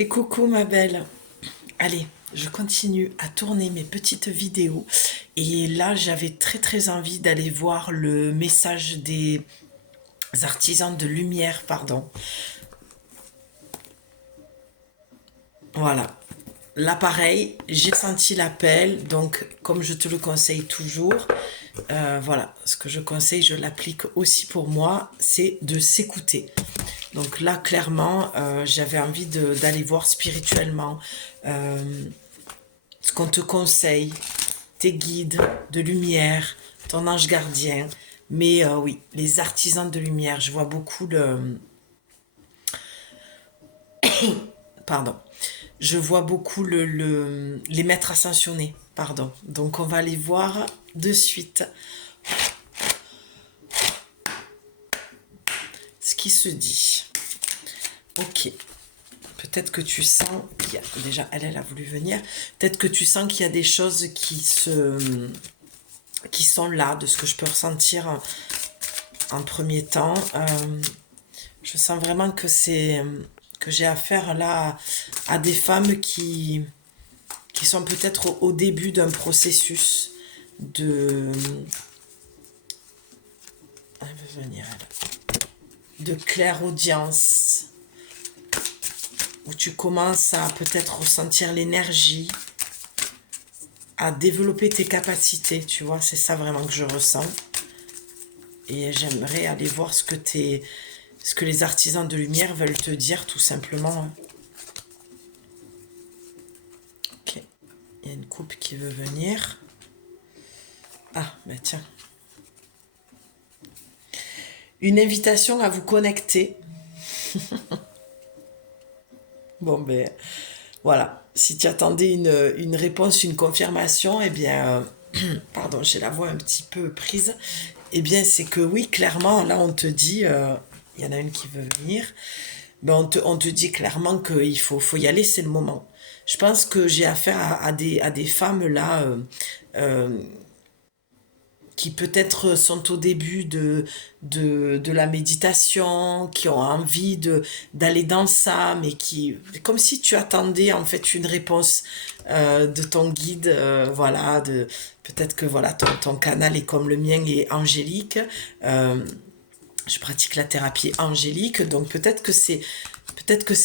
Et coucou ma belle. Allez, je continue à tourner mes petites vidéos. Et là, j'avais très très envie d'aller voir le message des artisans de lumière, pardon. Voilà. Là, pareil, j'ai senti l'appel, donc comme je te le conseille toujours, voilà, ce que je conseille, je l'applique aussi pour moi, c'est de s'écouter. Donc là, clairement, j'avais envie d'aller voir spirituellement ce qu'on te conseille, tes guides de lumière, ton ange gardien. Mais oui, les artisans de lumière, je vois beaucoup le... Pardon. Je vois beaucoup les maîtres ascensionnés. Pardon. Donc on va les voir de suite. Ce qui se dit. Ok. Peut-être que tu sens qu'il y a... Déjà, elle a voulu venir. Peut-être que tu sens qu'il y a des choses qui sont là, de ce que je peux ressentir en premier temps. Je sens vraiment que c'est que j'ai affaire là à des femmes qui sont peut-être au début d'un processus de... Elle veut venir, elle. De clairaudience, où tu commences à peut-être ressentir l'énergie, à développer tes capacités, tu vois, c'est ça vraiment que je ressens. Et j'aimerais aller voir ce que les artisans de lumière veulent te dire, tout simplement. Ok, il y a une coupe qui veut venir. Ah, ben tiens. Une invitation à vous connecter. Bon, ben voilà. Si tu attendais une réponse, une confirmation, eh bien, pardon, j'ai la voix un petit peu prise. Eh bien, c'est que oui, clairement, là, on te dit, il y en a une qui veut venir, ben, on te dit clairement qu'il faut y aller, c'est le moment. Je pense que j'ai affaire à des femmes là euh, qui peut-être sont au début de la méditation, qui ont envie d'aller dans ça, mais qui, comme si tu attendais en fait une réponse de ton guide, voilà, peut-être que voilà, ton canal est comme le mien est angélique. Euh, je pratique la thérapie angélique, donc peut-être que c'est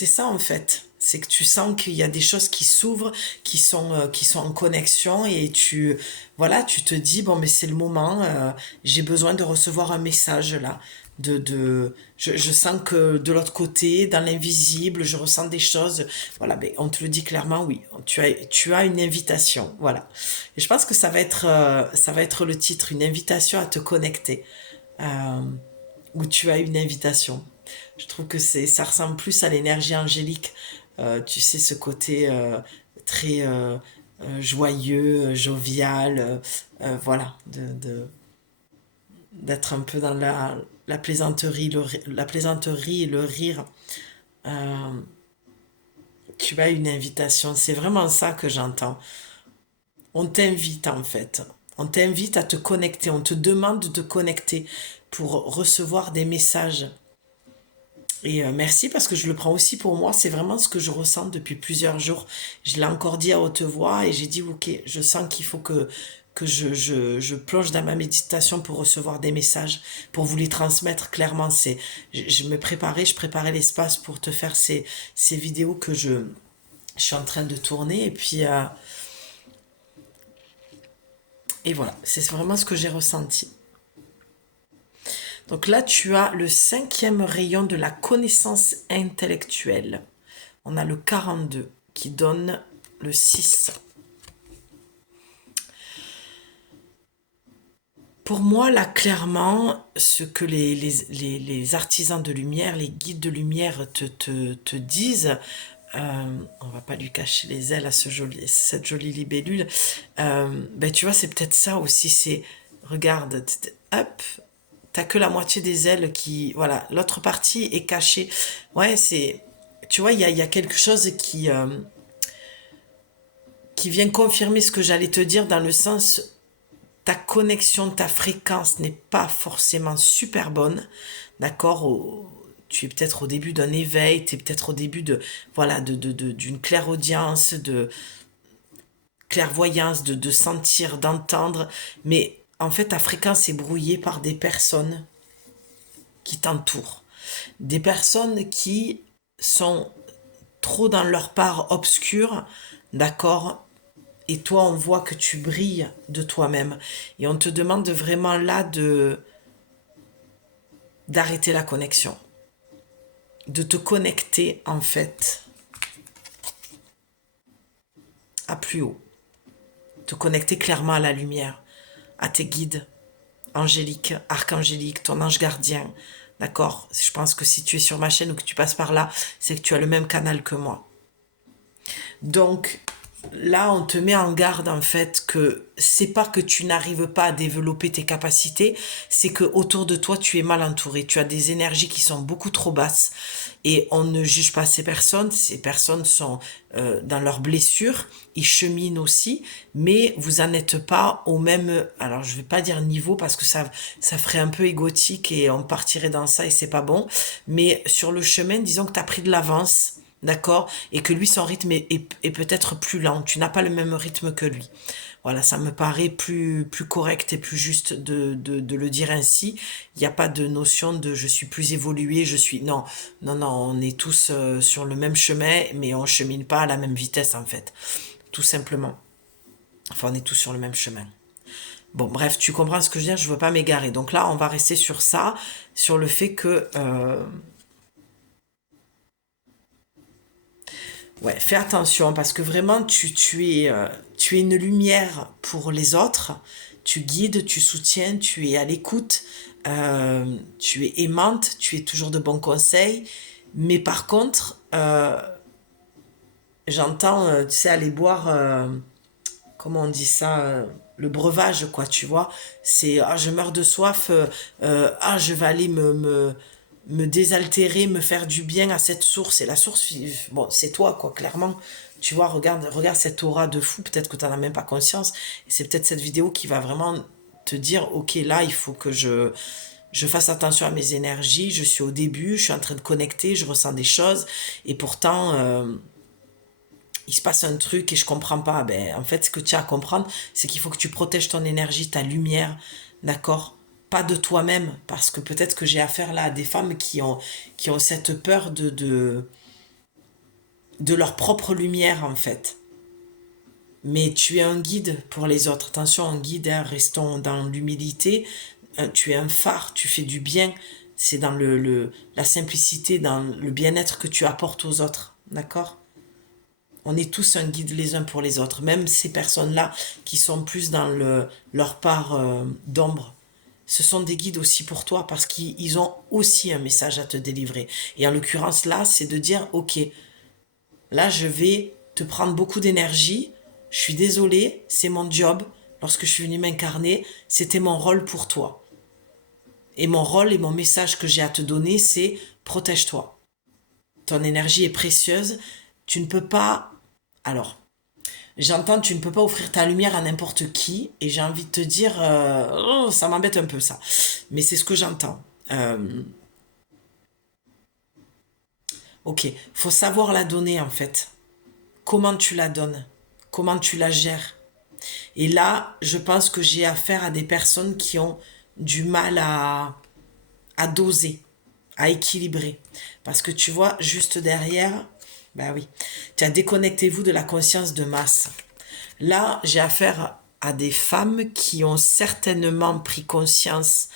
ça en fait. C'est que tu sens qu'il y a des choses qui s'ouvrent, qui sont en connexion et voilà, tu te dis bon mais c'est le moment, j'ai besoin de recevoir un message là. Je sens que de l'autre côté, dans l'invisible, je ressens des choses. Voilà, ben, on te le dit clairement, oui. Tu as une invitation, voilà. Et je pense que ça va être le titre, une invitation à te connecter. Euh, où tu as une invitation. Je trouve que ça ressemble plus à l'énergie angélique. Tu sais, ce côté très joyeux, jovial, voilà, d'être un peu dans la plaisanterie, la plaisanterie et le rire. Euh, Tu as une invitation, c'est vraiment ça que j'entends. On t'invite en fait. On t'invite à te connecter, on te demande de te connecter pour recevoir des messages. Et merci parce que je le prends aussi pour moi, c'est vraiment ce que je ressens depuis plusieurs jours. Je l'ai encore dit à haute voix et j'ai dit ok, je sens qu'il faut que je plonge dans ma méditation pour recevoir des messages, pour vous les transmettre clairement. Je me préparais, je préparais l'espace pour te faire ces vidéos que je suis en train de tourner et voilà, c'est vraiment ce que j'ai ressenti. Donc là, tu as le cinquième rayon de la connaissance intellectuelle. On a le 42 qui donne le 6. Pour moi, là, clairement, ce que les artisans de lumière, les guides de lumière te disent, on va pas lui cacher les ailes à cette jolie libellule, ben tu vois, c'est peut-être ça aussi, c'est, regarde, hop, t'as que la moitié des ailes qui, voilà, l'autre partie est cachée. Ouais, c'est, tu vois, il y a quelque chose qui vient confirmer ce que j'allais te dire dans le sens, ta connexion, ta fréquence n'est pas forcément super bonne, d'accord? tu es peut-être au début d'un éveil, tu es peut-être au début de, voilà, d'une clairaudience, de clairvoyance, de sentir, d'entendre. Mais en fait, ta fréquence est brouillée par des personnes qui t'entourent. Des personnes qui sont trop dans leur part obscure, d'accord? Et toi, on voit que tu brilles de toi-même. Et on te demande vraiment là d'arrêter la connexion. De te connecter, en fait, à plus haut. Te connecter clairement à la lumière, à tes guides, angéliques, archangéliques, ton ange gardien. D'accord? Je pense que si tu es sur ma chaîne ou que tu passes par là, c'est que tu as le même canal que moi. Donc, là, on te met en garde, en fait, que c'est pas que tu n'arrives pas à développer tes capacités, c'est que autour de toi, tu es mal entouré. Tu as des énergies qui sont beaucoup trop basses et on ne juge pas ces personnes. Ces personnes sont dans leurs blessures, ils cheminent aussi, mais vous en êtes pas au même, alors je vais pas dire niveau parce que ça ferait un peu égotique et on partirait dans ça et c'est pas bon, mais sur le chemin, disons que tu as pris de l'avance. D'accord? Et que lui, son rythme est peut-être plus lent. Tu n'as pas le même rythme que lui. Voilà, ça me paraît plus correct et plus juste de le dire ainsi. Il n'y a pas de notion de je suis plus évolué, je suis... Non, non, non, on est tous sur le même chemin, mais on chemine pas à la même vitesse, en fait. Tout simplement. Enfin, on est tous sur le même chemin. Bon, bref, tu comprends ce que je veux dire, je veux pas m'égarer. Donc là, on va rester sur ça, sur le fait que... ouais, fais attention parce que vraiment, tu es une lumière pour les autres. Tu guides, tu soutiens, tu es à l'écoute, tu es aimante, tu es toujours de bons conseils. Mais par contre, j'entends, tu sais, aller boire, comment on dit ça, le breuvage, quoi, tu vois. C'est, ah, je meurs de soif, ah, je vais aller me désaltérer, me faire du bien à cette source. Et la source, bon, c'est toi, quoi, clairement. Tu vois, regarde cette aura de fou, peut-être que tu n'en as même pas conscience. Et c'est peut-être cette vidéo qui va vraiment te dire, ok, là, il faut que je fasse attention à mes énergies. Je suis au début, je suis en train de connecter, je ressens des choses. Et pourtant, il se passe un truc et je comprends pas. Ben, en fait, ce que tu as à comprendre, c'est qu'il faut que tu protèges ton énergie, ta lumière, d'accord? Pas de toi-même, parce que peut-être que j'ai affaire là à des femmes qui ont cette peur de leur propre lumière, en fait. Mais tu es un guide pour les autres. Attention, un guide, hein, restons dans l'humilité. Tu es un phare, tu fais du bien. C'est dans la simplicité, dans le bien-être que tu apportes aux autres, d'accord? On est tous un guide les uns pour les autres, même ces personnes-là qui sont plus dans leur part d'ombre. Ce sont des guides aussi pour toi parce qu'ils ont aussi un message à te délivrer. Et en l'occurrence là, c'est de dire, ok, là je vais te prendre beaucoup d'énergie, je suis désolée, c'est mon job. Lorsque je suis venue m'incarner, c'était mon rôle pour toi. Et mon rôle et mon message que j'ai à te donner, c'est protège-toi. Ton énergie est précieuse, tu ne peux pas... Alors, j'entends, tu ne peux pas offrir ta lumière à n'importe qui, et j'ai envie de te dire, oh, ça m'embête un peu ça. Mais c'est ce que j'entends. Ok, faut savoir la donner en fait. Comment tu la donnes? Comment tu la gères? Et là, je pense que j'ai affaire à des personnes qui ont du mal à doser, à équilibrer. Parce que tu vois, juste derrière, bah oui, tu as déconnectez-vous de la conscience de masse. Là, j'ai affaire à des femmes qui ont certainement pris conscience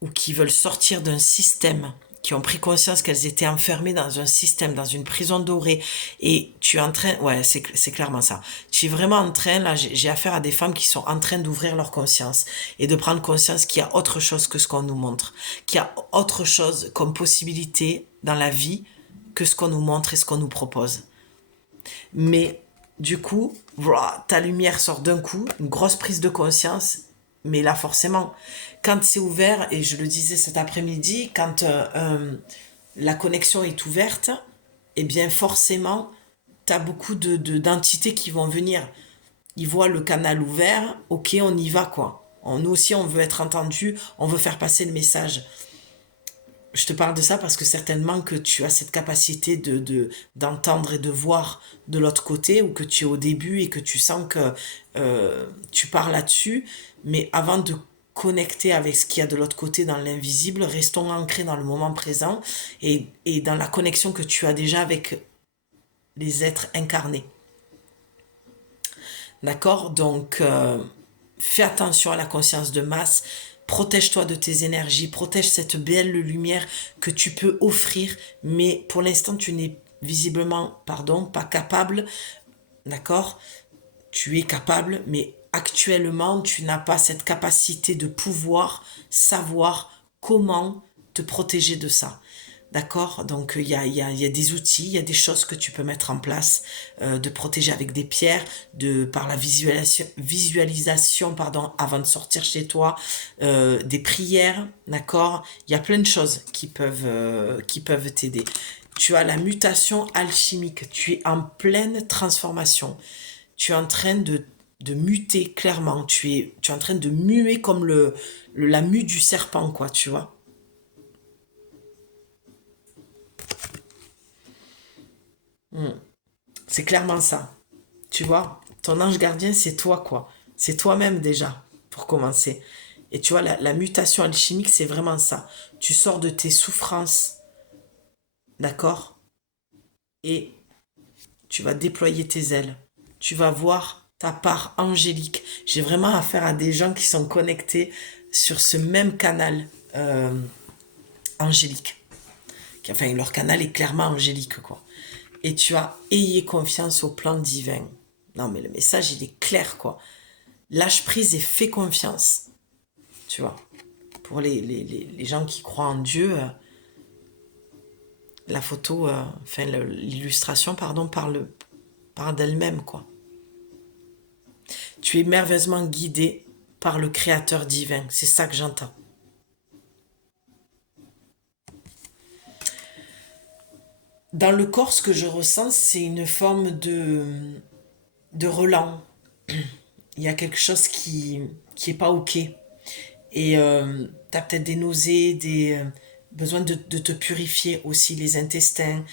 ou qui veulent sortir d'un système, qui ont pris conscience qu'elles étaient enfermées dans un système, dans une prison dorée. Et tu es en train, ouais, c'est clairement ça. Tu es vraiment en train, là, j'ai affaire à des femmes qui sont en train d'ouvrir leur conscience et de prendre conscience qu'il y a autre chose que ce qu'on nous montre, qu'il y a autre chose comme possibilité dans la vie que ce qu'on nous montre et ce qu'on nous propose. Mais du coup, voilà, ta lumière sort d'un coup, une grosse prise de conscience. Mais là, forcément, quand c'est ouvert, et je le disais cet après-midi, quand la connexion est ouverte, eh bien forcément, tu as beaucoup d'entités qui vont venir. Ils voient le canal ouvert, ok, on y va quoi. Nous aussi, on veut être entendu, on veut faire passer le message. Je te parle de ça parce que certainement que tu as cette capacité d'entendre et de voir de l'autre côté ou que tu es au début et que tu sens que tu pars là-dessus. Mais avant de connecter avec ce qu'il y a de l'autre côté dans l'invisible, restons ancrés dans le moment présent et dans la connexion que tu as déjà avec les êtres incarnés. D'accord? Donc, fais attention à la conscience de masse. Protège-toi de tes énergies, protège cette belle lumière que tu peux offrir, mais pour l'instant, tu n'es visiblement, pardon, pas capable, d'accord? Tu es capable, mais actuellement, tu n'as pas cette capacité de pouvoir savoir comment te protéger de ça. D'accord? Donc, il y a des outils, il y a des choses que tu peux mettre en place, de protéger avec des pierres, par la visualisation, pardon, avant de sortir chez toi, des prières, d'accord? Il y a plein de choses qui peuvent t'aider. Tu as la mutation alchimique, tu es en pleine transformation. Tu es en train de muter clairement, tu es en train de muer comme la mue du serpent, quoi, tu vois? C'est clairement ça. Tu vois, ton ange gardien, c'est toi, quoi. C'est toi-même déjà, pour commencer. Et tu vois, la mutation alchimique, c'est vraiment ça. Tu sors de tes souffrances, d'accord? Et tu vas déployer tes ailes. Tu vas voir ta part angélique. J'ai vraiment affaire à des gens qui sont connectés sur ce même canal angélique. Enfin, leur canal est clairement angélique, quoi. Et tu as ayez confiance au plan divin. Non, mais le message, il est clair, quoi. Lâche prise et fais confiance. Tu vois. Pour les gens qui croient en Dieu, la photo, enfin l'illustration, pardon, parle d'elle-même, quoi. Tu es merveilleusement guidé par le Créateur divin. C'est ça que j'entends. Dans le corps, ce que je ressens, c'est une forme de relent. Il y a quelque chose qui est pas OK. Et tu as peut-être des nausées, besoin de te purifier aussi les intestins.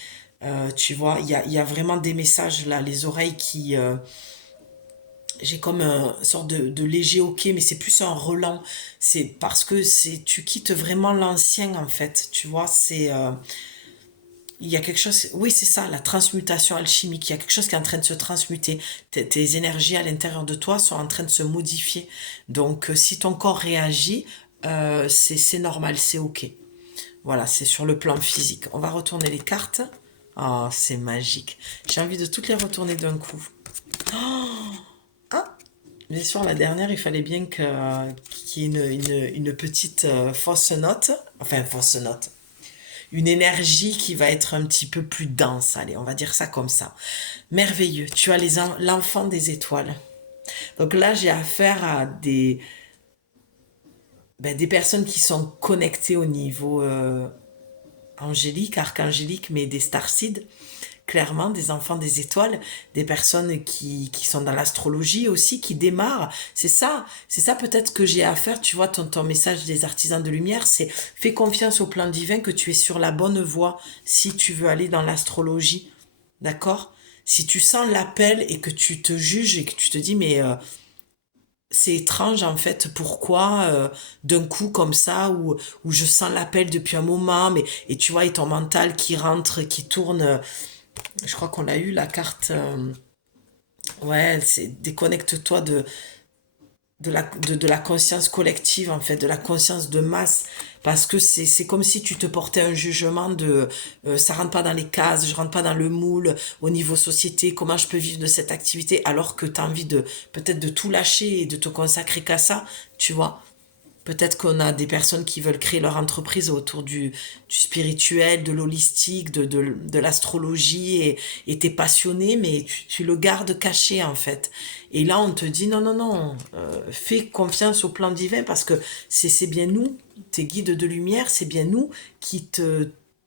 Tu vois, il y a vraiment des messages là, les oreilles qui... j'ai comme un sorte de léger OK, mais c'est plus un relent. C'est parce que tu quittes vraiment l'ancien en fait. Tu vois, il y a quelque chose, oui, c'est ça, la transmutation alchimique. Il y a quelque chose qui est en train de se transmuter. Tes énergies à l'intérieur de toi sont en train de se modifier. Donc, si ton corps réagit, c'est normal, c'est OK. Voilà, c'est sur le plan physique. On va retourner les cartes. Oh, c'est magique. J'ai envie de toutes les retourner d'un coup. Ah, bien sûr, la dernière, il fallait bien qu'il y ait une petite fausse note. Enfin, fausse note, une énergie qui va être un petit peu plus dense. Allez, on va dire ça comme ça. Merveilleux. Tu as l'enfant des étoiles. Donc là, j'ai affaire à des personnes qui sont connectées au niveau angélique, archangélique, mais des starseeds. Clairement, des enfants des étoiles, des personnes qui sont dans l'astrologie aussi, qui démarrent. C'est ça peut-être que j'ai à faire. Tu vois, ton message des artisans de lumière, c'est fais confiance au plan divin que tu es sur la bonne voie si tu veux aller dans l'astrologie. D'accord? Si tu sens l'appel et que tu te juges et que tu te dis, mais c'est étrange en fait, pourquoi d'un coup comme ça, où je sens l'appel depuis un moment, mais et tu vois, et ton mental qui rentre, qui tourne. Je crois qu'on a eu la carte. Ouais, c'est déconnecte-toi de la conscience collective, en fait, de la conscience de masse. Parce que c'est comme si tu te portais un jugement de ça rentre pas dans les cases, je rentre pas dans le moule au niveau société, comment je peux vivre de cette activité alors que tu as envie de peut-être de tout lâcher et de te consacrer qu'à ça, tu vois. Peut-être qu'on a des personnes qui veulent créer leur entreprise autour du spirituel, de l'holistique, de l'astrologie et t'es passionné, mais tu le gardes caché en fait. Et là, on te dit non, non, non, fais confiance au plan divin parce que c'est bien nous, tes guides de lumière, c'est bien nous qui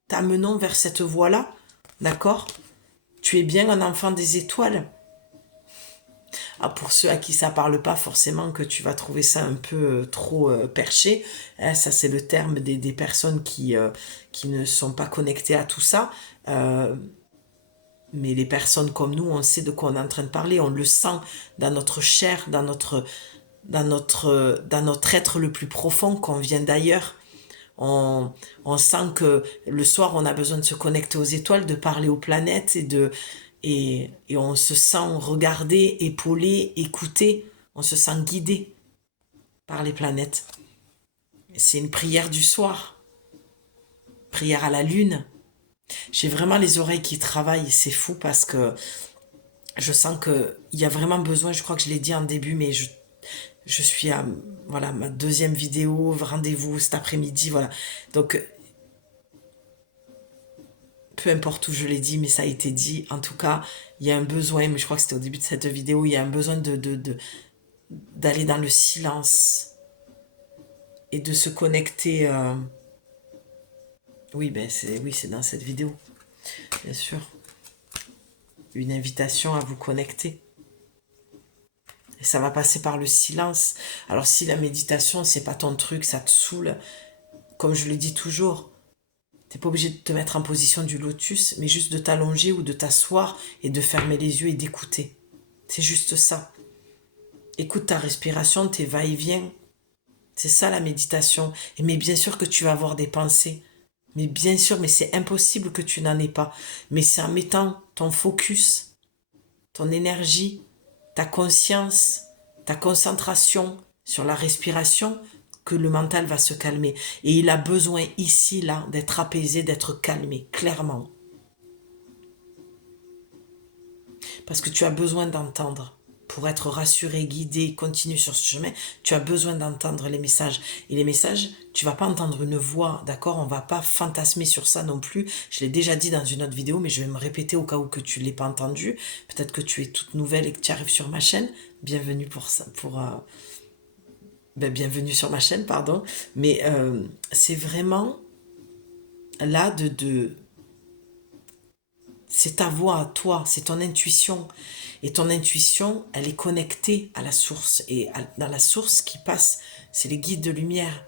t'amenons vers cette voie-là, d'accord? Tu es bien un enfant des étoiles. Ah, pour ceux à qui ça parle pas, forcément que tu vas trouver ça un peu trop perché. Hein, ça, c'est le terme des personnes qui ne sont pas connectées à tout ça. Euh, mais les personnes comme nous, on sait de quoi on est en train de parler. On le sent dans notre chair, dans notre être le plus profond qu'on vient d'ailleurs. On sent que le soir, on a besoin de se connecter aux étoiles, de parler aux planètes et on se sent regardé, épaulé, écouté. On se sent guidé par les planètes. C'est une prière du soir, prière à la lune. J'ai vraiment les oreilles qui travaillent, c'est fou parce que je sens que il y a vraiment besoin, je crois que je l'ai dit en début, mais je suis à voilà, ma deuxième vidéo, rendez-vous cet après-midi, voilà. Donc peu importe où je l'ai dit, mais ça a été dit. En tout cas, il y a un besoin, mais je crois que c'était au début de cette vidéo, il y a un besoin d'aller dans le silence et de se connecter. Oui, c'est dans cette vidéo, bien sûr. Une invitation à vous connecter. Et ça va passer par le silence. Alors si la méditation, c'est pas ton truc, ça te saoule, comme je le dis toujours, t'es pas obligé de te mettre en position du lotus, mais juste de t'allonger ou de t'asseoir et de fermer les yeux et d'écouter. C'est juste ça. Écoute ta respiration, tes va-et-vient. C'est ça la méditation. Et mais bien sûr que tu vas avoir des pensées. Mais bien sûr, mais c'est impossible que tu n'en aies pas. Mais c'est en mettant ton focus, ton énergie, ta conscience, ta concentration sur la respiration que le mental va se calmer. Et il a besoin ici, là, d'être apaisé, d'être calmé, clairement. Parce que tu as besoin d'entendre. Pour être rassuré, guidé, continue sur ce chemin, tu as besoin d'entendre les messages. Et les messages, tu vas pas entendre une voix, d'accord? On va pas fantasmer sur ça non plus. Je l'ai déjà dit dans une autre vidéo, mais je vais me répéter au cas où que tu l'aies pas entendu. Peut-être que tu es toute nouvelle et que tu arrives sur ma chaîne. Bienvenue pour ça, bienvenue sur ma chaîne, pardon. Mais c'est vraiment là c'est ta voix à toi, c'est ton intuition. Et ton intuition, elle est connectée à la source. Et dans la source qui passe, c'est les guides de lumière.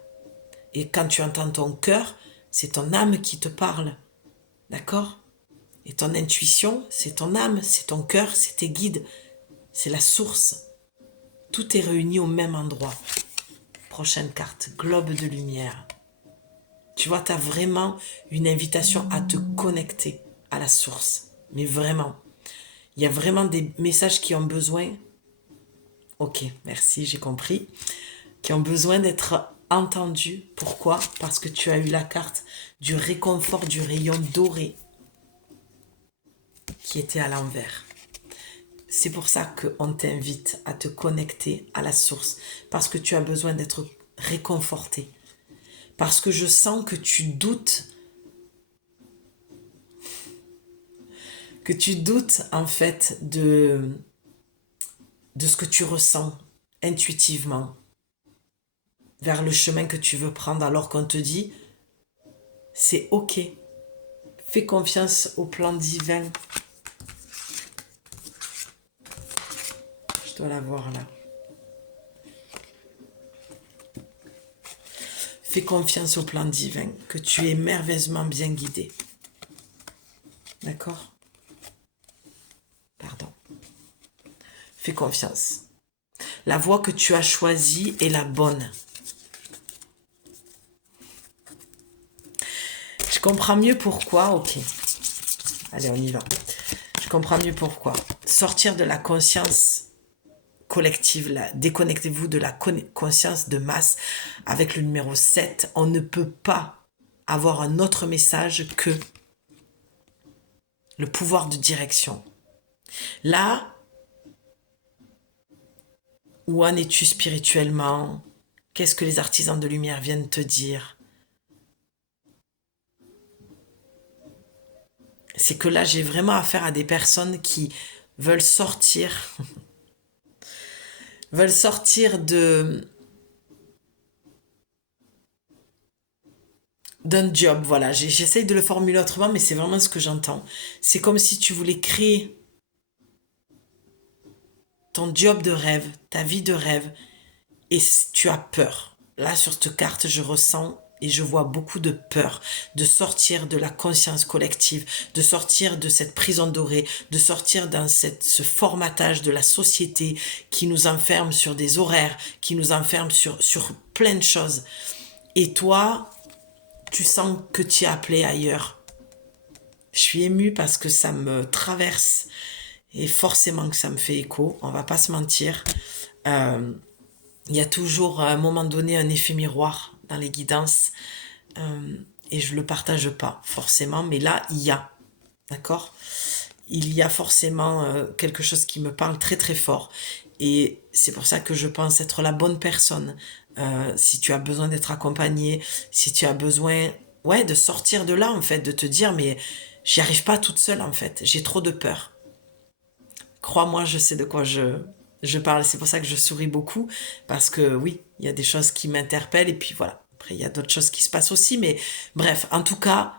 Et quand tu entends ton cœur, c'est ton âme qui te parle. D'accord? Et ton intuition, c'est ton âme, c'est ton cœur, c'est tes guides. C'est la source. Tout est réuni au même endroit. Prochaine carte, globe de lumière. Tu vois, tu as vraiment une invitation à te connecter à la source. Mais vraiment. Il y a vraiment des messages qui ont besoin, ok, merci, j'ai compris, qui ont besoin d'être entendus. Pourquoi? Parce que tu as eu la carte du réconfort du rayon doré qui était à l'envers. C'est pour ça qu'on t'invite à te connecter à la source, parce que tu as besoin d'être réconforté. Parce que je sens que tu doutes en fait de ce que tu ressens intuitivement vers le chemin que tu veux prendre, alors qu'on te dit c'est ok, fais confiance au plan divin. Je dois la voir là. Fais confiance au plan divin, que tu es merveilleusement bien guidé. D'accord? Pardon. Fais confiance. La voie que tu as choisie est la bonne. Je comprends mieux pourquoi, ok. Allez, on y va. Je comprends mieux pourquoi. Sortir de la conscience collective, là. Déconnectez-vous de la conscience de masse avec le numéro 7. On ne peut pas avoir un autre message que le pouvoir de direction. Là, où en es-tu spirituellement? Qu'est-ce que les artisans de lumière viennent te dire? C'est que là, j'ai vraiment affaire à des personnes qui veulent sortir, veulent sortir d'un job, voilà. J'essaye de le formuler autrement, mais c'est vraiment ce que j'entends. C'est comme si tu voulais créer ton job de rêve, ta vie de rêve, et tu as peur. Là, sur cette carte, je ressens et je vois beaucoup de peur de sortir de la conscience collective, de sortir de cette prison dorée, de sortir dans ce formatage de la société qui nous enferme sur des horaires, qui nous enferme sur plein de choses. Et toi, tu sens que tu es appelé ailleurs. Je suis émue parce que ça me traverse et forcément que ça me fait écho, on va pas se mentir. Euh, il y a toujours à un moment donné un effet miroir dans les guidances et je le partage pas forcément, mais là il y a, d'accord? Il y a forcément quelque chose qui me parle très très fort et c'est pour ça que je pense être la bonne personne. Si tu as besoin d'être accompagné, si tu as besoin, ouais, de sortir de là en fait, de te dire mais j'y arrive pas toute seule en fait, j'ai trop de peur. Crois-moi, je sais de quoi je parle. C'est pour ça que je souris beaucoup, parce que oui, il y a des choses qui m'interpellent, et puis voilà. Après, il y a d'autres choses qui se passent aussi, mais bref, en tout cas,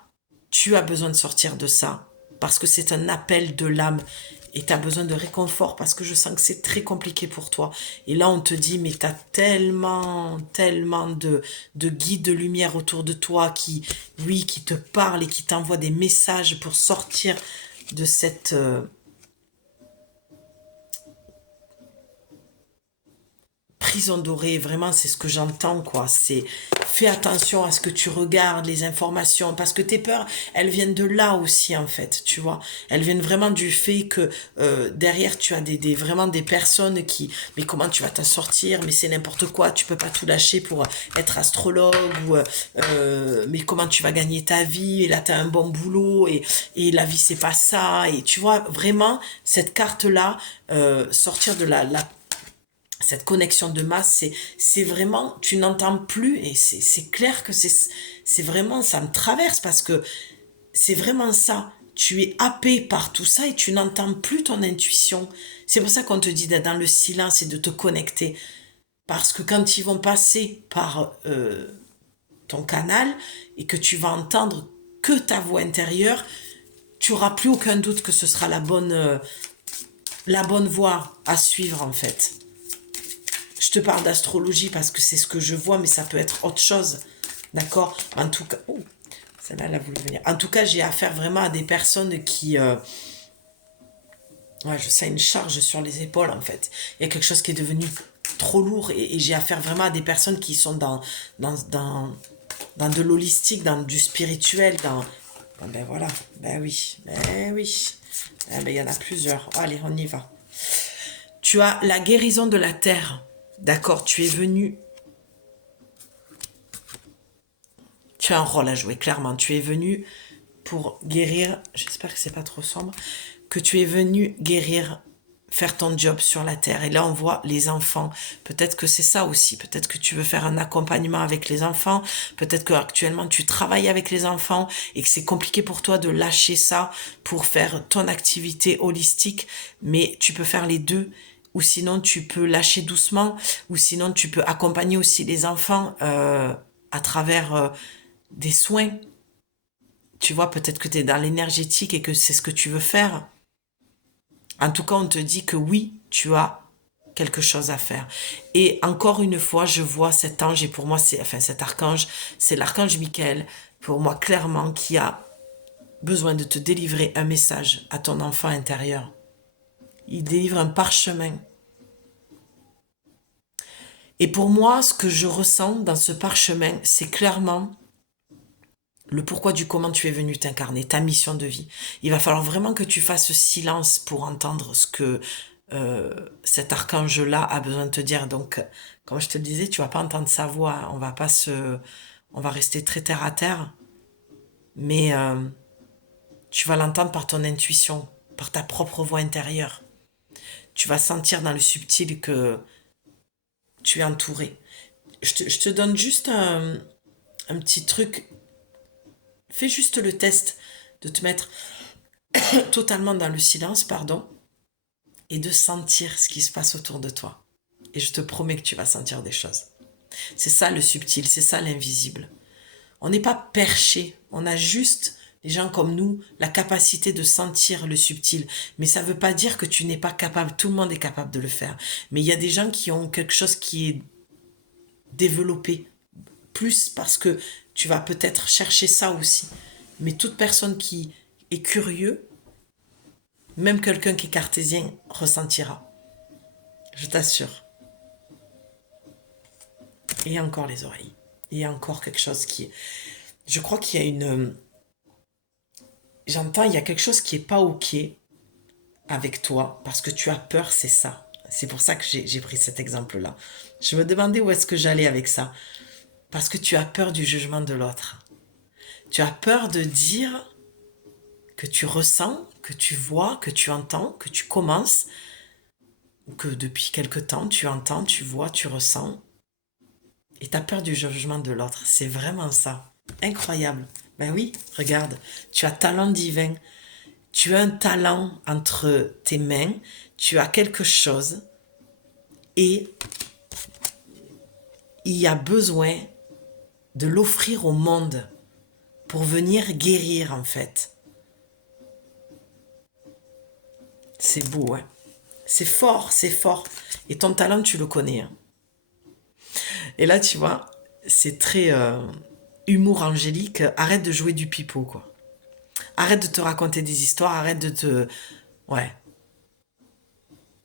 tu as besoin de sortir de ça, parce que c'est un appel de l'âme, et tu as besoin de réconfort, parce que je sens que c'est très compliqué pour toi. Et là, on te dit, mais tu as tellement, tellement de guides de lumière autour de toi qui, oui, qui te parlent et qui t'envoient des messages pour sortir de cette... prison dorée, vraiment, c'est ce que j'entends, quoi. C'est fais attention à ce que tu regardes, les informations, parce que tes peurs, elles viennent de là aussi, en fait, tu vois. Elles viennent vraiment du fait que derrière, tu as vraiment des personnes qui, mais comment tu vas t'en sortir, mais c'est n'importe quoi, tu peux pas tout lâcher pour être astrologue, ou mais comment tu vas gagner ta vie, et là, tu as un bon boulot, et la vie, c'est pas ça, et tu vois, vraiment, cette carte-là, sortir de cette connexion de masse, c'est vraiment, tu n'entends plus, et c'est clair que c'est vraiment, ça me traverse, parce que c'est vraiment ça. Tu es happé par tout ça et tu n'entends plus ton intuition. C'est pour ça qu'on te dit d'être dans le silence et de te connecter. Parce que quand ils vont passer par ton canal et que tu vas entendre que ta voix intérieure, tu auras plus aucun doute que ce sera la bonne voie à suivre en fait. Je te parle d'astrologie parce que c'est ce que je vois, mais ça peut être autre chose. D'accord? En tout cas, oh, celle-là, elle a voulu venir. En tout cas, j'ai affaire vraiment à des personnes qui... ouais, je sens une charge sur les épaules, en fait. Il y a quelque chose qui est devenu trop lourd et j'ai affaire vraiment à des personnes qui sont dans de l'holistique, dans du spirituel, dans... Ben voilà, ben oui, ben oui. Eh ben, il y en a plusieurs. Allez, on y va. Tu as la guérison de la terre. D'accord, tu es venu. Tu as un rôle à jouer, clairement. Tu es venu pour guérir. J'espère que c'est pas trop sombre. Que tu es venu guérir, faire ton job sur la terre. Et là, on voit les enfants. Peut-être que c'est ça aussi. Peut-être que tu veux faire un accompagnement avec les enfants. Peut-être que actuellement tu travailles avec les enfants et que c'est compliqué pour toi de lâcher ça pour faire ton activité holistique. Mais tu peux faire les deux. Ou sinon, tu peux lâcher doucement. Ou sinon, tu peux accompagner aussi les enfants à travers des soins. Tu vois, peut-être que tu es dans l'énergétique et que c'est ce que tu veux faire. En tout cas, on te dit que oui, tu as quelque chose à faire. Et encore une fois, je vois cet ange, et pour moi, cet archange, c'est l'archange Michael, pour moi, clairement, qui a besoin de te délivrer un message à ton enfant intérieur. Il délivre un parchemin. Et pour moi, ce que je ressens dans ce parchemin, c'est clairement le pourquoi du comment tu es venu t'incarner, ta mission de vie. Il va falloir vraiment que tu fasses silence pour entendre ce que cet archange-là a besoin de te dire. Donc, comme je te le disais, tu vas pas entendre sa voix. On va rester très terre à terre, mais tu vas l'entendre par ton intuition, par ta propre voix intérieure. Tu vas sentir dans le subtil que tu es entouré. Je te donne juste un petit truc. Fais juste le test de te mettre totalement dans le silence, pardon, et de sentir ce qui se passe autour de toi. Et je te promets que tu vas sentir des choses. C'est ça le subtil, c'est ça l'invisible. On n'est pas perché, on a juste Les gens comme nous, la capacité de sentir le subtil. Mais ça ne veut pas dire que tu n'es pas capable. Tout le monde est capable de le faire. Mais il y a des gens qui ont quelque chose qui est développé. Plus parce que tu vas peut-être chercher ça aussi. Mais toute personne qui est curieux, même quelqu'un qui est cartésien, ressentira. Je t'assure. Et encore les oreilles. Il y a encore quelque chose qui est... Je crois qu'il y a une... J'entends, il y a quelque chose qui est pas OK avec toi parce que tu as peur, c'est ça. C'est pour ça que j'ai pris cet exemple-là. Je me demandais où est-ce que j'allais avec ça. Parce que tu as peur du jugement de l'autre. Tu as peur de dire que tu ressens, que tu vois, que tu entends, que tu commences, ou que depuis quelque temps tu entends, tu vois, tu ressens. Et tu as peur du jugement de l'autre. C'est vraiment ça. Incroyable. Ben oui, regarde, tu as talent divin. Tu as un talent entre tes mains, tu as quelque chose et il y a besoin de l'offrir au monde pour venir guérir en fait. C'est beau, hein? C'est fort, c'est fort. Et ton talent, tu le connais, hein. Et là, tu vois, c'est très humour angélique. Arrête de jouer du pipeau, quoi. Arrête de te raconter des histoires, arrête de te... Ouais.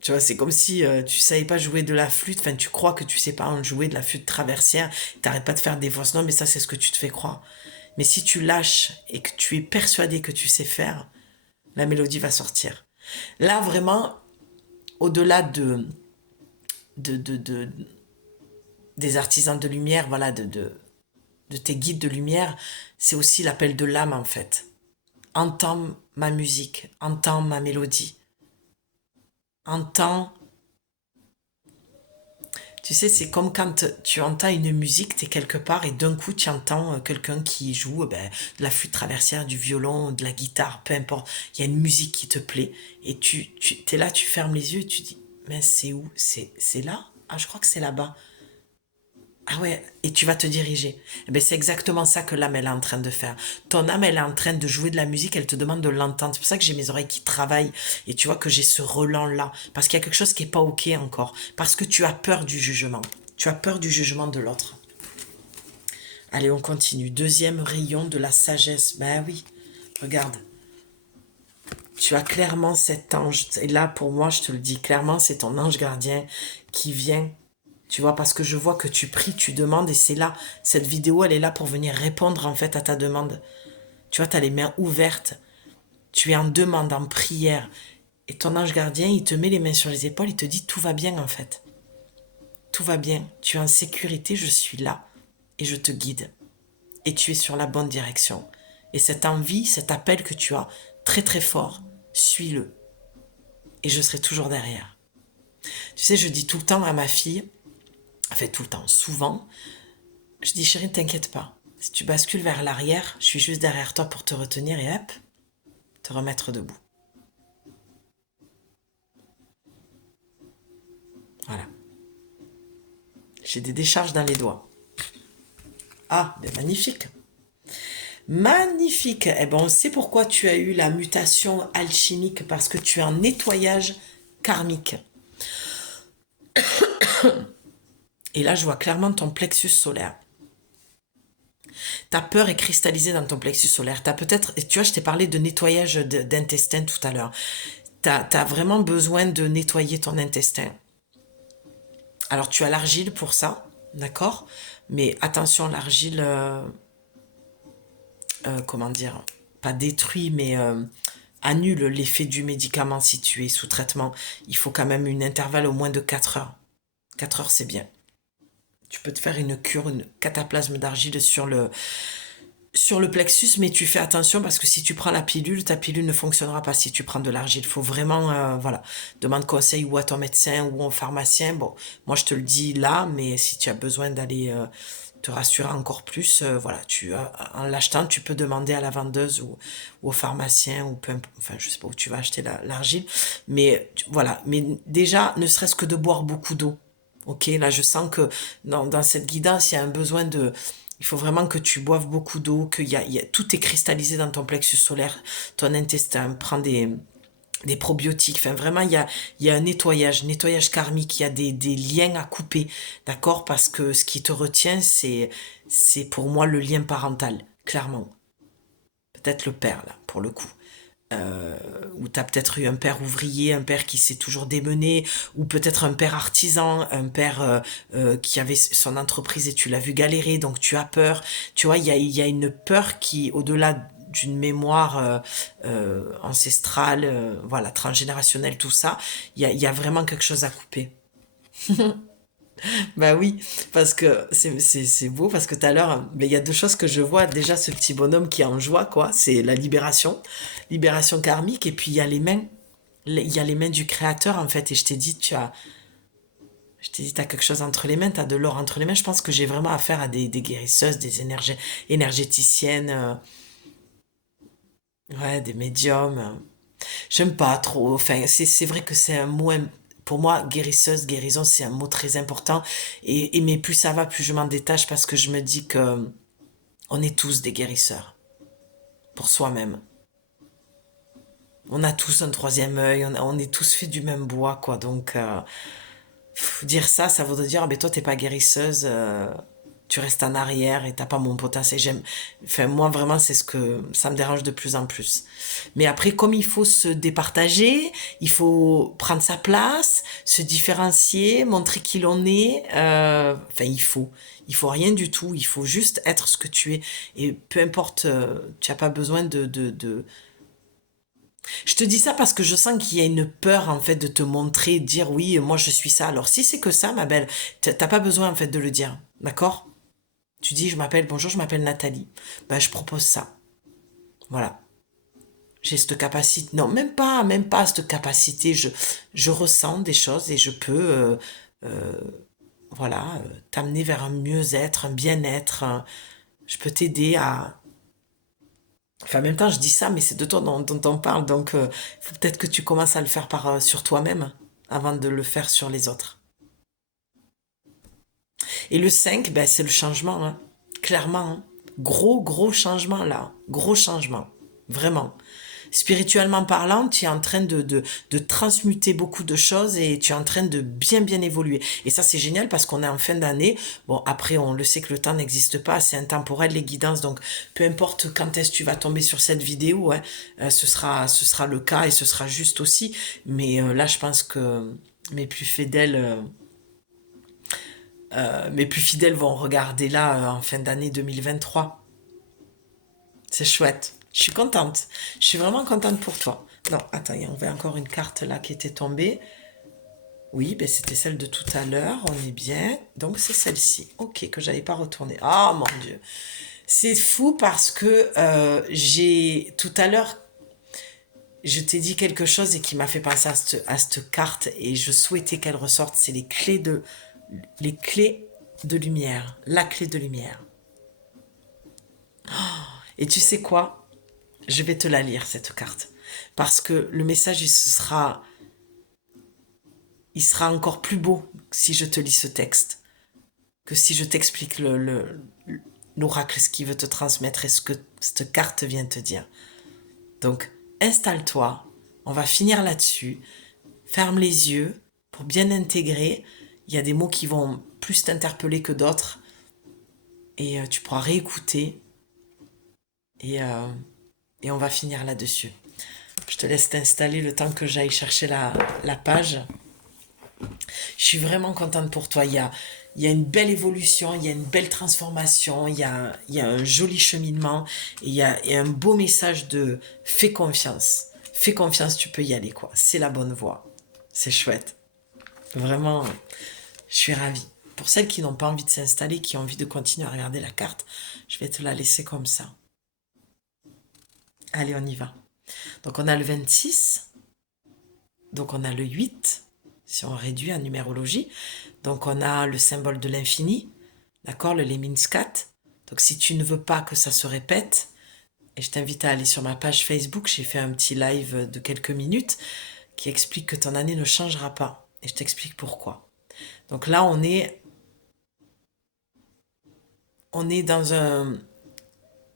Tu vois, c'est comme si tu savais pas jouer de la flûte, enfin tu crois que tu sais pas en jouer de la flûte traversière, t'arrêtes pas de faire des fausses notes, mais ça c'est ce que tu te fais croire. Mais si tu lâches et que tu es persuadé que tu sais faire, la mélodie va sortir. Là vraiment, au-delà de, de, de- des artisans de lumière, voilà, de tes guides de lumière, c'est aussi l'appel de l'âme en fait. Entends ma musique, entends ma mélodie, entends. Tu sais, c'est comme quand tu entends une musique, tu es quelque part et d'un coup tu entends quelqu'un qui joue de la flûte traversière, du violon, de la guitare, peu importe. Il y a une musique qui te plaît et tu es là, tu fermes les yeux et tu dis, mais c'est où? C'est là? Ah, je crois que c'est là-bas. Ah ouais, et tu vas te diriger. Eh ben, c'est exactement ça que l'âme, elle est en train de faire. Ton âme, elle est en train de jouer de la musique, elle te demande de l'entendre. C'est pour ça que j'ai mes oreilles qui travaillent et tu vois que j'ai ce relent-là. Parce qu'il y a quelque chose qui est pas OK encore. Parce que tu as peur du jugement. Tu as peur du jugement de l'autre. Allez, on continue. Deuxième rayon de la sagesse. Ben oui, regarde. Tu as clairement cet ange. Et là, pour moi, je te le dis clairement, c'est ton ange gardien qui vient. Tu vois, parce que je vois que tu pries, tu demandes, et c'est là, cette vidéo, elle est là pour venir répondre en fait à ta demande. Tu vois, tu as les mains ouvertes, tu es en demande, en prière, et ton ange gardien, il te met les mains sur les épaules, il te dit tout va bien en fait. Tout va bien, tu es en sécurité, je suis là, et je te guide. Et tu es sur la bonne direction. Et cette envie, cet appel que tu as, très très fort, suis-le. Et je serai toujours derrière. Tu sais, je dis tout le temps à ma fille, enfin tout le temps, souvent, je dis chérie, ne t'inquiète pas. Si tu bascules vers l'arrière, je suis juste derrière toi pour te retenir et hop, te remettre debout. Voilà. J'ai des décharges dans les doigts. Ah, ben magnifique. Magnifique. Eh ben, on sait pourquoi tu as eu la mutation alchimique, parce que tu es en nettoyage karmique. Et là, je vois clairement ton plexus solaire. Ta peur est cristallisée dans ton plexus solaire. T'as peut-être, tu vois, je t'ai parlé de nettoyage d'intestin tout à l'heure. T'as vraiment besoin de nettoyer ton intestin. Alors, tu as l'argile pour ça, d'accord? Mais attention, l'argile, comment dire, pas détruit, mais annule l'effet du médicament si tu es sous traitement. Il faut quand même une intervalle au moins de 4 heures. 4 heures, c'est bien. Tu peux te faire une cure, une cataplasme d'argile sur le plexus, mais tu fais attention parce que si tu prends la pilule, ta pilule ne fonctionnera pas si tu prends de l'argile. Il faut vraiment, voilà, demande conseil ou à ton médecin ou au pharmacien. Bon, moi je te le dis là, mais si tu as besoin d'aller te rassurer encore plus, voilà, en l'achetant, tu peux demander à la vendeuse ou au pharmacien ou peu importe, enfin je sais pas où tu vas acheter l'argile, mais voilà, mais déjà, ne serait-ce que de boire beaucoup d'eau. Ok, là je sens que dans cette guidance, il y a un besoin de Il faut vraiment que tu boives beaucoup d'eau, tout est cristallisé dans ton plexus solaire, ton intestin, prends des probiotiques. Enfin, vraiment, il y a un nettoyage karmique, il y a des liens à couper, d'accord? Parce que ce qui te retient, c'est pour moi le lien parental, clairement. Peut-être le père, là, pour le coup. Ou t'as peut-être eu un père ouvrier, un père qui s'est toujours démené, ou peut-être un père artisan, un père qui avait son entreprise et tu l'as vu galérer, donc tu as peur. Tu vois, il y a une peur qui, au-delà d'une mémoire ancestrale, voilà, transgénérationnelle, tout ça, il y a vraiment quelque chose à couper. Bah oui, parce que c'est beau, parce que tout à l'heure, mais il y a deux choses que je vois. Déjà, ce petit bonhomme qui est en joie, quoi, c'est la libération karmique, et puis il y a les mains du créateur, en fait, et je t'ai dit, t'as quelque chose entre les mains, t'as de l'or entre les mains. Je pense que j'ai vraiment affaire à des guérisseuses, énergéticiennes, ouais, des médiums. J'aime pas trop. Enfin, c'est vrai que c'est un mot, pour moi, guérisseuse, guérison, c'est un mot très important. Mais plus ça va, plus je m'en détache parce que je me dis que on est tous des guérisseurs pour soi-même. On a tous un troisième œil, on est tous faits du même bois, quoi. Donc, dire ça, ça voudrait dire, ah, ben toi, t'es pas guérisseuse, tu restes en arrière et t'as pas mon potentiel. Enfin, moi, vraiment, c'est ce que ça me dérange de plus en plus. Mais après, comme il faut se départager, il faut prendre sa place, se différencier, montrer qui l'on est. Enfin, il faut rien du tout. Il faut juste être ce que tu es. Et peu importe, tu n'as pas besoin Je te dis ça parce que je sens qu'il y a une peur en fait de te montrer, de dire oui, moi je suis ça. Alors si c'est que ça, ma belle, t'as pas besoin en fait de le dire, d'accord? Tu dis, bonjour, je m'appelle Nathalie. Ben, je propose ça. Voilà. J'ai cette capacité. Non, même pas cette capacité. Je ressens des choses et je peux, voilà, t'amener vers un mieux-être, un bien-être. Je peux t'aider à. Enfin, en même temps, je dis ça, mais c'est de toi dont on parle. Donc, il faut peut-être que tu commences à le faire sur toi-même avant de le faire sur les autres. Et le 5 ben, c'est le changement, hein. Clairement, hein. Gros changement là. Gros changement. Vraiment. Spirituellement parlant, tu es en train de transmuter beaucoup de choses et tu es en train de bien évoluer. Et ça, c'est génial parce qu'on est en fin d'année. Bon, après, on le sait que le temps n'existe pas, c'est intemporel, les guidances. Donc, peu importe quand est-ce que tu vas tomber sur cette vidéo, hein, ce sera le cas et ce sera juste aussi. Mais là, je pense que mes plus fidèles, mes plus fidèles vont regarder là en fin d'année 2023. C'est chouette. Je suis contente. Je suis vraiment contente pour toi. Non, attends, il y avait encore une carte là qui était tombée. Oui, ben c'était celle de tout à l'heure. On est bien. Donc c'est celle-ci. Ok, que j'avais pas retournée. Ah mon Dieu. C'est fou parce que j'ai tout à l'heure, je t'ai dit quelque chose et qui m'a fait penser à cette carte et je souhaitais qu'elle ressorte. C'est les clés de lumière. La clé de lumière. Et tu sais quoi? Je vais te la lire, cette carte. Parce que le message, il sera encore plus beau si je te lis ce texte que si je t'explique l'oracle, ce qu'il veut te transmettre et ce que cette carte vient te dire. Donc, installe-toi. On va finir là-dessus. Ferme les yeux pour bien intégrer. Il y a des mots qui vont plus t'interpeller que d'autres. Et tu pourras réécouter. Et, euh, et on va finir là-dessus. Je te laisse t'installer le temps que j'aille chercher la page. Je suis vraiment contente pour toi. Il y a une belle évolution, il y a une belle transformation, il y a un joli cheminement et il y a un beau message de fais confiance. Fais confiance, tu peux y aller, quoi. C'est la bonne voie. C'est chouette. Vraiment, je suis ravie. Pour celles qui n'ont pas envie de s'installer, qui ont envie de continuer à regarder la carte, je vais te la laisser comme ça. Allez, on y va. Donc on a le 26, donc on a le 8, si on réduit en numérologie. Donc on a le symbole de l'infini, d'accord, le Lemniscat. Donc si tu ne veux pas que ça se répète, et je t'invite à aller sur ma page Facebook, j'ai fait un petit live de quelques minutes qui explique que ton année ne changera pas. Et je t'explique pourquoi. Donc là on est on est dans un...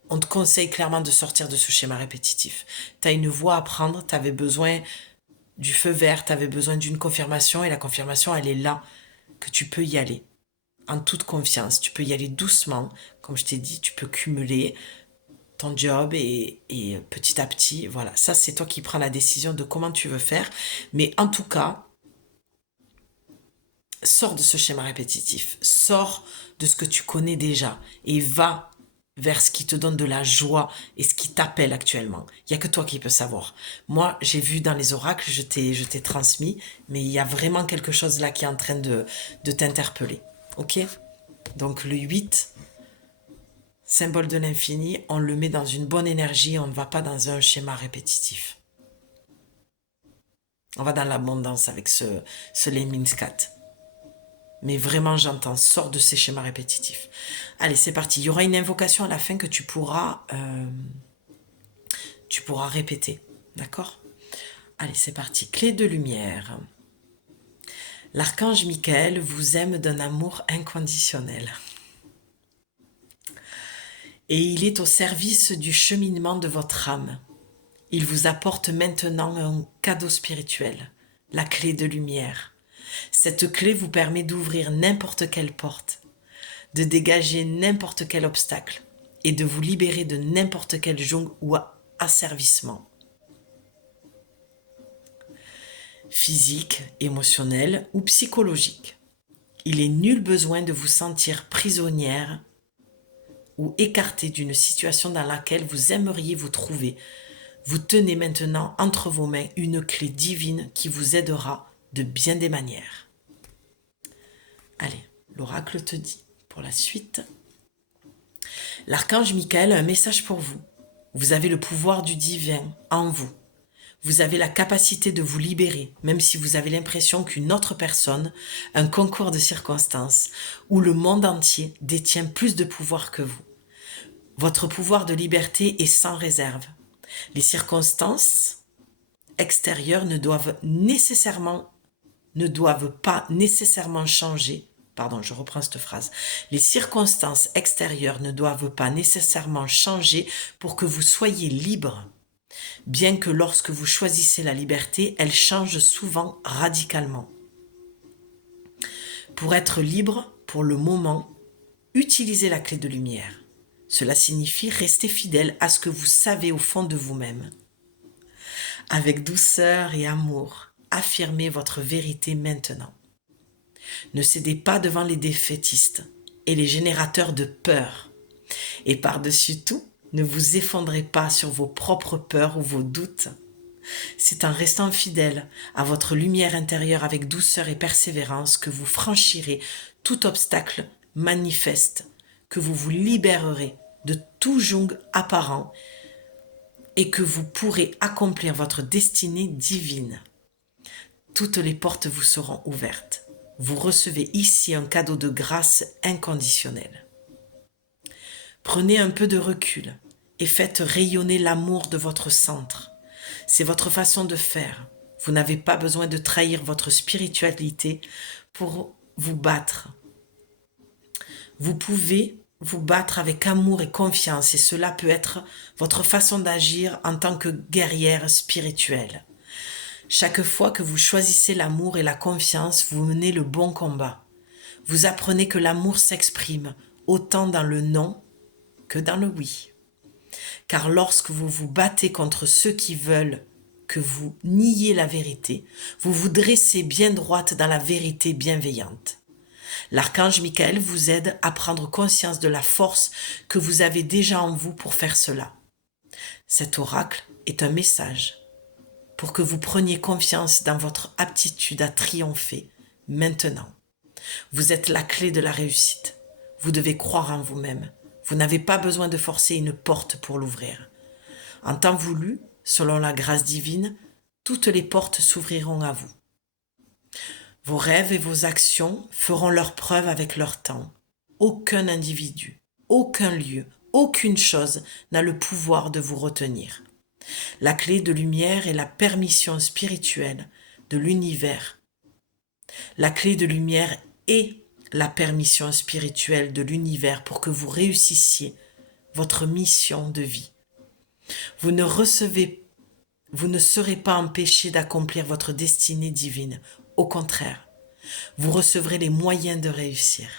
On te conseille clairement de sortir de ce schéma répétitif. Tu as une voie à prendre, tu avais besoin du feu vert, tu avais besoin d'une confirmation et la confirmation, elle est là, que tu peux y aller. En toute confiance, tu peux y aller doucement. Comme je t'ai dit, tu peux cumuler ton job et petit à petit, voilà. Ça, c'est toi qui prends la décision de comment tu veux faire. Mais en tout cas, sors de ce schéma répétitif. Sors de ce que tu connais déjà et va vers ce qui te donne de la joie et ce qui t'appelle actuellement. Il n'y a que toi qui peux savoir. Moi, j'ai vu dans les oracles, je t'ai transmis, mais il y a vraiment quelque chose là qui est en train de t'interpeller. Ok? Donc le 8, symbole de l'infini, on le met dans une bonne énergie, on ne va pas dans un schéma répétitif. On va dans l'abondance avec ce Lemniscat. Mais vraiment, j'entends, sors de ces schémas répétitifs. Allez, c'est parti. Il y aura une invocation à la fin que tu pourras répéter. D'accord? Allez, c'est parti. Clé de lumière. L'archange Michael vous aime d'un amour inconditionnel. Et il est au service du cheminement de votre âme. Il vous apporte maintenant un cadeau spirituel, la clé de lumière. Cette clé vous permet d'ouvrir n'importe quelle porte, de dégager n'importe quel obstacle et de vous libérer de n'importe quel joug ou asservissement. Physique, émotionnel ou psychologique. Il est nul besoin de vous sentir prisonnière ou écartée d'une situation dans laquelle vous aimeriez vous trouver. Vous tenez maintenant entre vos mains une clé divine qui vous aidera de bien des manières. Allez, l'oracle te dit pour la suite. L'archange Michael a un message pour vous. Vous avez le pouvoir du divin en vous. Vous avez la capacité de vous libérer, même si vous avez l'impression qu'une autre personne, un concours de circonstances, ou le monde entier détient plus de pouvoir que vous. Votre pouvoir de liberté est sans réserve. Les circonstances extérieures ne doivent pas nécessairement changer. Pardon, je reprends cette phrase. Les circonstances extérieures ne doivent pas nécessairement changer pour que vous soyez libre. Bien que lorsque vous choisissez la liberté, elle change souvent radicalement. Pour être libre, pour le moment, utilisez la clé de lumière. Cela signifie rester fidèle à ce que vous savez au fond de vous-même. Avec douceur et amour, affirmez votre vérité maintenant. Ne cédez pas devant les défaitistes et les générateurs de peur. Et par-dessus tout, ne vous effondrez pas sur vos propres peurs ou vos doutes. C'est en restant fidèle à votre lumière intérieure avec douceur et persévérance que vous franchirez tout obstacle manifeste, que vous vous libérerez de tout joug apparent et que vous pourrez accomplir votre destinée divine. Toutes les portes vous seront ouvertes. Vous recevez ici un cadeau de grâce inconditionnelle. Prenez un peu de recul et faites rayonner l'amour de votre centre. C'est votre façon de faire. Vous n'avez pas besoin de trahir votre spiritualité pour vous battre. Vous pouvez vous battre avec amour et confiance et cela peut être votre façon d'agir en tant que guerrière spirituelle. Chaque fois que vous choisissez l'amour et la confiance, vous menez le bon combat. Vous apprenez que l'amour s'exprime autant dans le non que dans le oui. Car lorsque vous vous battez contre ceux qui veulent que vous niez la vérité, vous vous dressez bien droite dans la vérité bienveillante. L'archange Michael vous aide à prendre conscience de la force que vous avez déjà en vous pour faire cela. Cet oracle est un message pour que vous preniez confiance dans votre aptitude à triompher maintenant. Vous êtes la clé de la réussite. Vous devez croire en vous-même. Vous n'avez pas besoin de forcer une porte pour l'ouvrir. En temps voulu, selon la grâce divine, toutes les portes s'ouvriront à vous. Vos rêves et vos actions feront leur preuve avec leur temps. Aucun individu, aucun lieu, aucune chose n'a le pouvoir de vous retenir. La clé de lumière est la permission spirituelle de l'univers. La clé de lumière est la permission spirituelle de l'univers pour que vous réussissiez votre mission de vie. Vous ne serez pas empêché d'accomplir votre destinée divine. Au contraire, vous recevrez les moyens de réussir.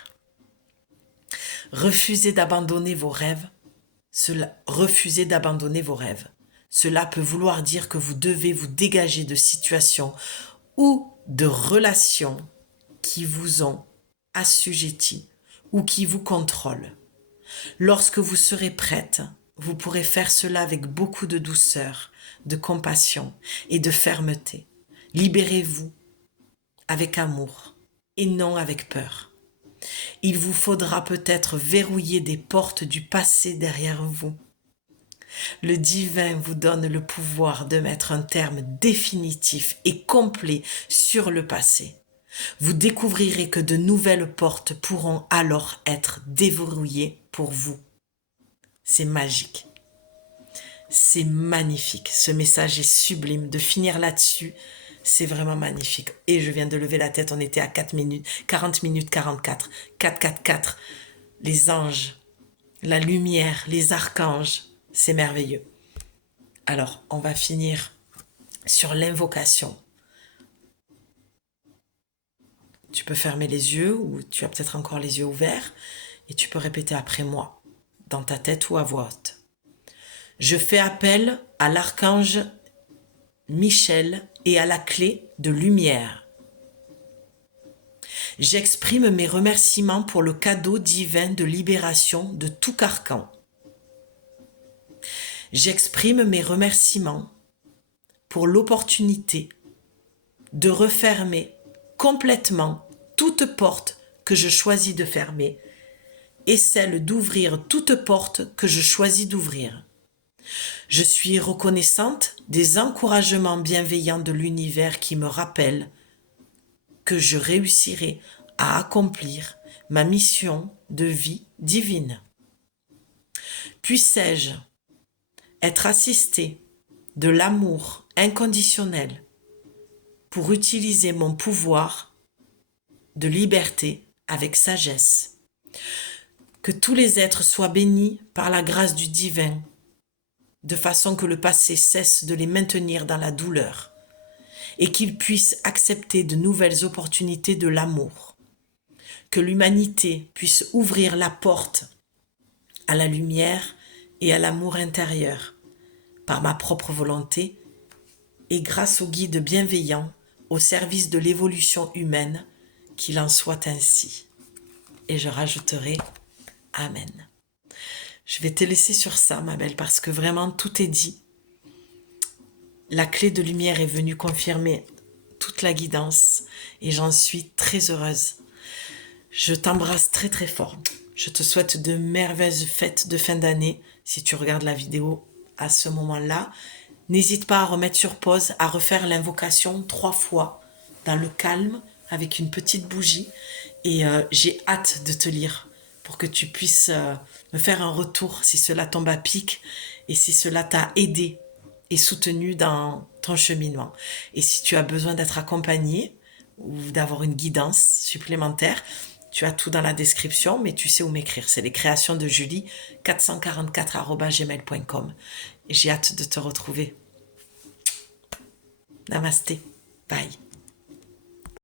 Refusez d'abandonner vos rêves. Refusez d'abandonner vos rêves. Cela peut vouloir dire que vous devez vous dégager de situations ou de relations qui vous ont assujettis ou qui vous contrôlent. Lorsque vous serez prête, vous pourrez faire cela avec beaucoup de douceur, de compassion et de fermeté. Libérez-vous avec amour et non avec peur. Il vous faudra peut-être verrouiller des portes du passé derrière vous. Le divin vous donne le pouvoir de mettre un terme définitif et complet sur le passé. Vous découvrirez que de nouvelles portes pourront alors être déverrouillées pour vous. C'est magique. C'est magnifique. Ce message est sublime. De finir là-dessus, c'est vraiment magnifique. Et je viens de lever la tête, on était à 40 minutes 44. 444. Les anges, la lumière, les archanges, c'est merveilleux. Alors, on va finir sur l'invocation. Tu peux fermer les yeux ou tu as peut-être encore les yeux ouverts et tu peux répéter après moi, dans ta tête ou à voix haute. Je fais appel à l'archange Michel et à la clé de lumière. J'exprime mes remerciements pour le cadeau divin de libération de tout carcan. J'exprime mes remerciements pour l'opportunité de refermer complètement toute porte que je choisis de fermer et celle d'ouvrir toute porte que je choisis d'ouvrir. Je suis reconnaissante des encouragements bienveillants de l'univers qui me rappellent que je réussirai à accomplir ma mission de vie divine. Puissais-je être assistée de l'amour inconditionnel pour utiliser mon pouvoir de liberté avec sagesse. Que tous les êtres soient bénis par la grâce du divin, de façon que le passé cesse de les maintenir dans la douleur et qu'ils puissent accepter de nouvelles opportunités de l'amour. Que l'humanité puisse ouvrir la porte à la lumière et à l'amour intérieur par ma propre volonté et grâce au guide bienveillant au service de l'évolution humaine, qu'il en soit ainsi. Et je rajouterai Amen. Je vais te laisser sur ça, ma belle, parce que vraiment tout est dit. La clé de lumière est venue confirmer toute la guidance et j'en suis très heureuse. Je t'embrasse très très fort. Je te souhaite de merveilleuses fêtes de fin d'année si tu regardes la vidéo à ce moment-là. N'hésite pas à remettre sur pause, à refaire l'invocation 3 fois dans le calme avec une petite bougie et j'ai hâte de te lire pour que tu puisses me faire un retour si cela tombe à pic et si cela t'a aidé et soutenu dans ton cheminement. Et si tu as besoin d'être accompagné ou d'avoir une guidance supplémentaire, tu as tout dans la description, mais tu sais où m'écrire. C'est les créations de Julie, 444@gmail.com. J'ai hâte de te retrouver. Namasté. Bye.